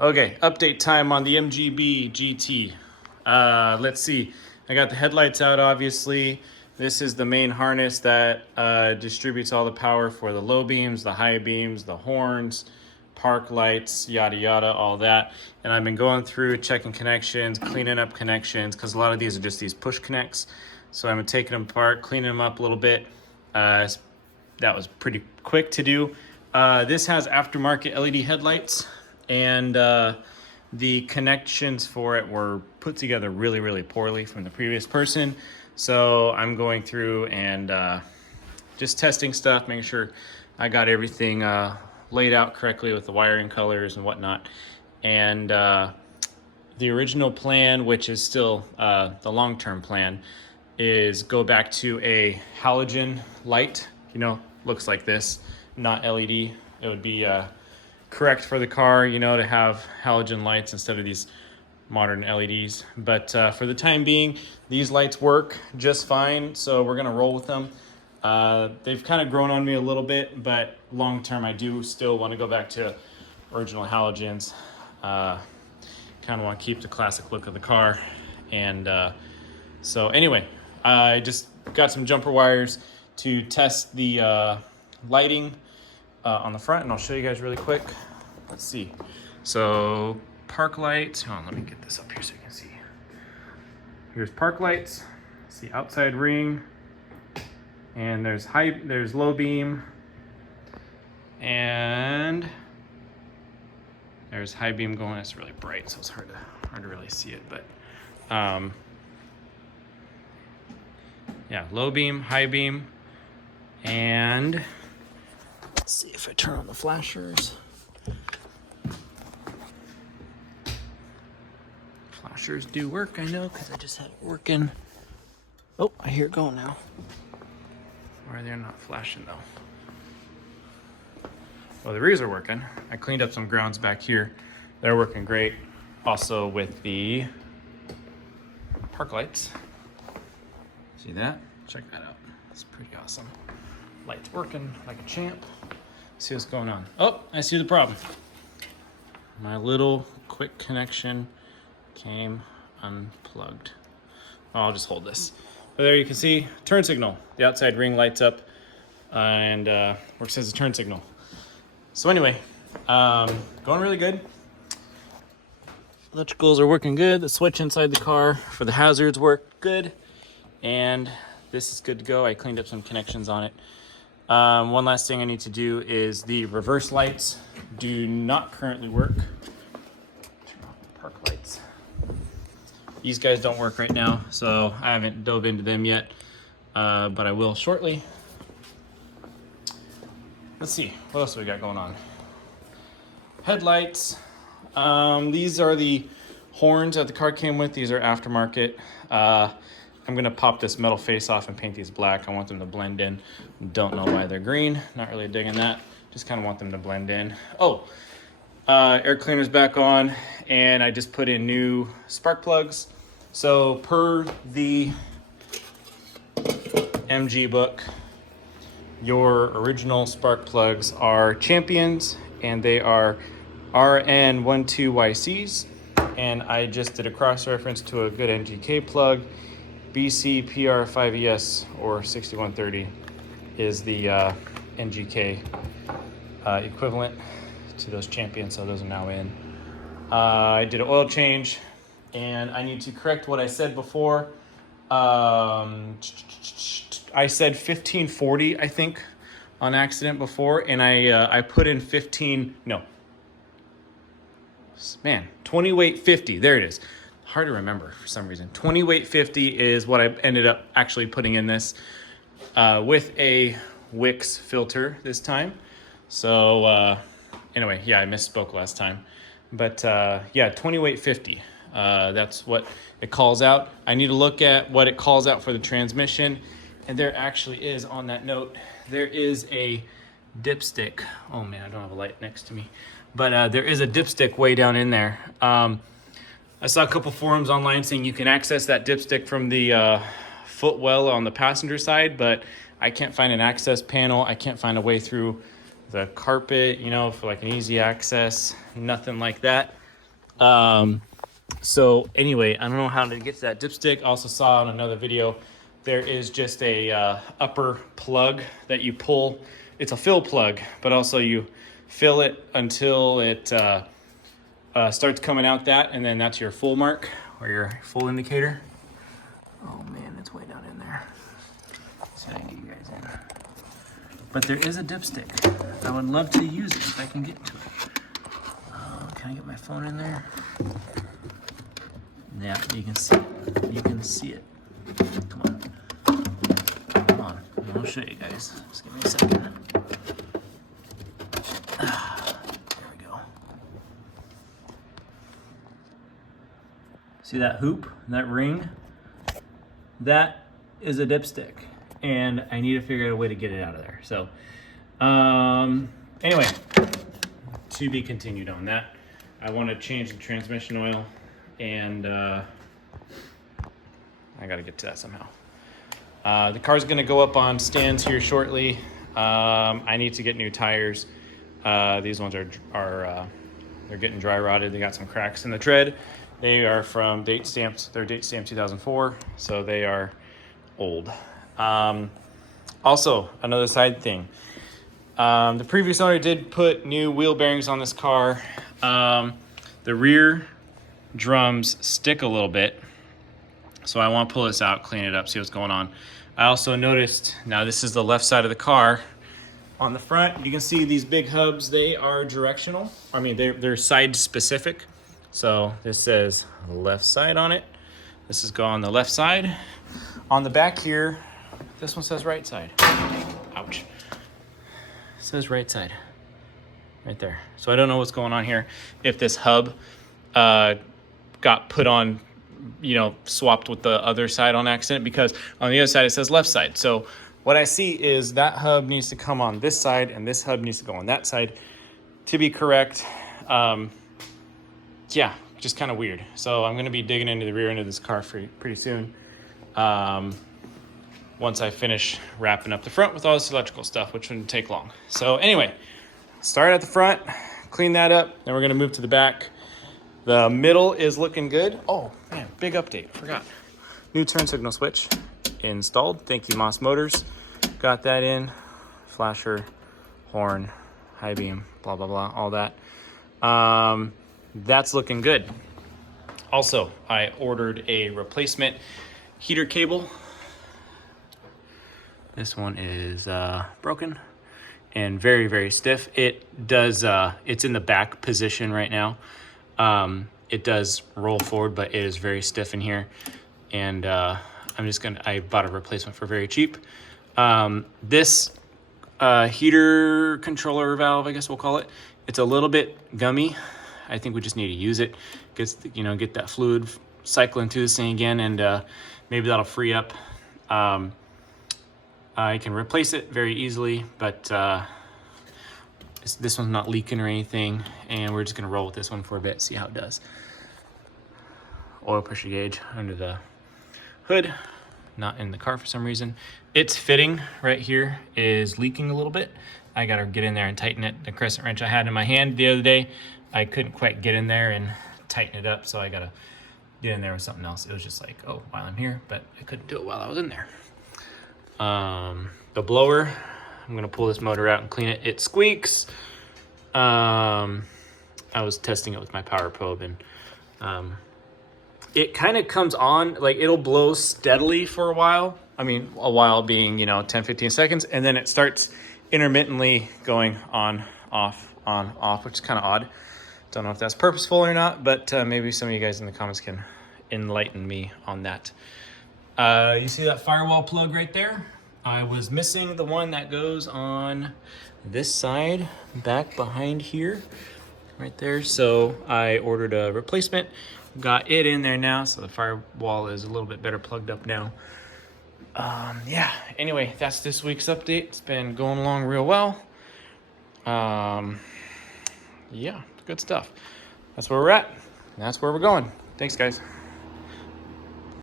Okay, update time on the MGB GT. Let's see. I got the headlights out, obviously. This is the main harness that distributes all the power for the low beams, the high beams, the horns, park lights, yada yada, all that. And I've been going through, checking connections, cleaning up connections, because a lot of these are just these push connects. So I've been taking them apart, cleaning them up a little bit. That was pretty quick to do. This has aftermarket LED headlights, and the connections for it were put together really, really poorly from the previous person. So I'm going through and just testing stuff, making sure I got everything laid out correctly with the wiring colors and whatnot. And the original plan, which is still the long-term plan, is go back to a halogen light. Looks like this, not LED. It would be correct for the car, to have halogen lights instead of these modern LEDs. But for the time being, these lights work just fine, so we're gonna roll with them. They've kind of grown on me a little bit, but long term, I do still want to go back to original halogens. Kind of want to keep the classic look of the car. And so anyway, I just got some jumper wires to test the lighting on the front, and I'll show you guys really quick. Let's see. So park lights, hold on, let me get this up here so you can see. Here's park lights, see outside ring, and there's low beam, and there's high beam going. It's really bright, so it's hard to really see it, but yeah, low beam, high beam, and let's see if I turn on the flashers. Flashers do work, I know, because I just had it working. Oh, I hear it going now. Or they're not flashing though. Well, the rears are working. I cleaned up some grounds back here. They're working great. Also with the park lights. See that? Check that out. It's pretty awesome. Lights working like a champ. See what's going on. Oh, I see the problem. My little quick connection came unplugged. I'll just hold this. But there you can see turn signal. The outside ring lights up and works as a turn signal. So anyway, going really good. Electricals are working good. The switch inside the car for the hazards work good. And this is good to go. I cleaned up some connections on it. One last thing I need to do is the reverse lights do not currently work. Turn off the park lights. These guys don't work right now, so I haven't dove into them yet, but I will shortly. Let's see, what else we got going on? Headlights. These are the horns that the car came with. These are aftermarket. I'm gonna pop this metal face off and paint these black. I want them to blend in. Don't know why they're green. Not really digging that. Just kind of want them to blend in. Oh, air cleaner's back on, and I just put in new spark plugs. So per the MG book, your original spark plugs are champions, and they are RN12YCs. And I just did a cross reference to a good NGK plug. BCPR5ES or 6130 is the NGK equivalent to those champions, so those are now in. I did an oil change, and I need to correct what I said before. I said 1540, I think, on accident before, and I put in 20 weight 50. There it is. Hard to remember for some reason. 20 weight 50 is what I ended up actually putting in this with a Wix filter this time. So anyway, yeah, I misspoke last time. But yeah, 20 weight 50. That's what it calls out. I need to look at what it calls out for the transmission. And there actually is, on that note, there is a dipstick. Oh man, I don't have a light next to me. But there is a dipstick way down in there. I saw a couple forums online saying you can access that dipstick from the footwell on the passenger side, but I can't find an access panel. I can't find a way through the carpet, for like an easy access, nothing like that. So anyway, I don't know how to get to that dipstick. Also saw in another video, there is just a upper plug that you pull. It's a fill plug, but also you fill it until it starts coming out that, and then that's your full mark or your full indicator. Oh man, it's way down in there. So I get you guys in. But there is a dipstick. I would love to use it if I can get to it. Can I get my phone in there? Yeah, you can see it. You can see it. Come on. Come on. I'll show you guys. Just give me a second. There we go. See that hoop? That ring? That is a dipstick. And I need to figure out a way to get it out of there. So, anyway, to be continued on that. I want to change the transmission oil, and I got to get to that somehow. The car's going to go up on stands here shortly. I need to get new tires. These ones are they're getting dry rotted. They got some cracks in the tread. They are from date stamped. They're date stamped 2004, so they are old. Also, another side thing. The previous owner did put new wheel bearings on this car. The rear drums stick a little bit, so I want to pull this out, clean it up, see what's going on. I also noticed, now this is the left side of the car. On the front, you can see these big hubs. They are directional. I mean, they're side specific. So this says left side on it. This is go on the left side. On the back here, this one says right side. Ouch. It says right side. Right there. So I don't know what's going on here. If this hub got put on, you know, swapped with the other side on accident, because on the other side it says left side. So what I see is that hub needs to come on this side and this hub needs to go on that side to be correct. Yeah, just kind of weird. So I'm going to be digging into the rear end of this car pretty soon. Once I finish wrapping up the front with all this electrical stuff, which wouldn't take long. So anyway, start at the front, clean that up, then we're going to move to the back. The middle is looking good. Oh man, big update, forgot. New turn signal switch installed. Thank you, Moss Motors. Got that in. Flasher, horn, high beam, blah, blah, blah, all that. That's looking good. Also, I ordered a replacement heater cable. This one is broken and very, very stiff. It does, it's in the back position right now. It does roll forward, but it is very stiff in here. And I bought a replacement for very cheap. This heater controller valve, I guess we'll call it, it's a little bit gummy. I think we just need to use it. Get that fluid cycling through this thing again, and maybe that'll free up. I can replace it very easily, but this one's not leaking or anything, and we're just gonna roll with this one for a bit, see how it does. Oil pressure gauge under the hood, not in the car for some reason. Its fitting right here is leaking a little bit. I gotta get in there and tighten it. The crescent wrench I had in my hand the other day, I couldn't quite get in there and tighten it up, so I gotta get in there with something else. It was just like, oh, while I'm here, but I couldn't do it while I was in there. The blower, I'm gonna pull this motor out and clean it. It squeaks. I was testing it with my power probe, and it kind of comes on, like it'll blow steadily for a while. I mean, a while being, 10, 15 seconds, and then it starts intermittently going on, off, which is kind of odd. Don't know if that's purposeful or not, but maybe some of you guys in the comments can enlighten me on that. You see that firewall plug right there? I was missing the one that goes on this side, back behind here, right there. So I ordered a replacement, got it in there now, so the firewall is a little bit better plugged up now. Yeah, anyway, that's this week's update. It's been going along real well. Yeah, good stuff. That's where we're at. That's where we're going. Thanks, guys.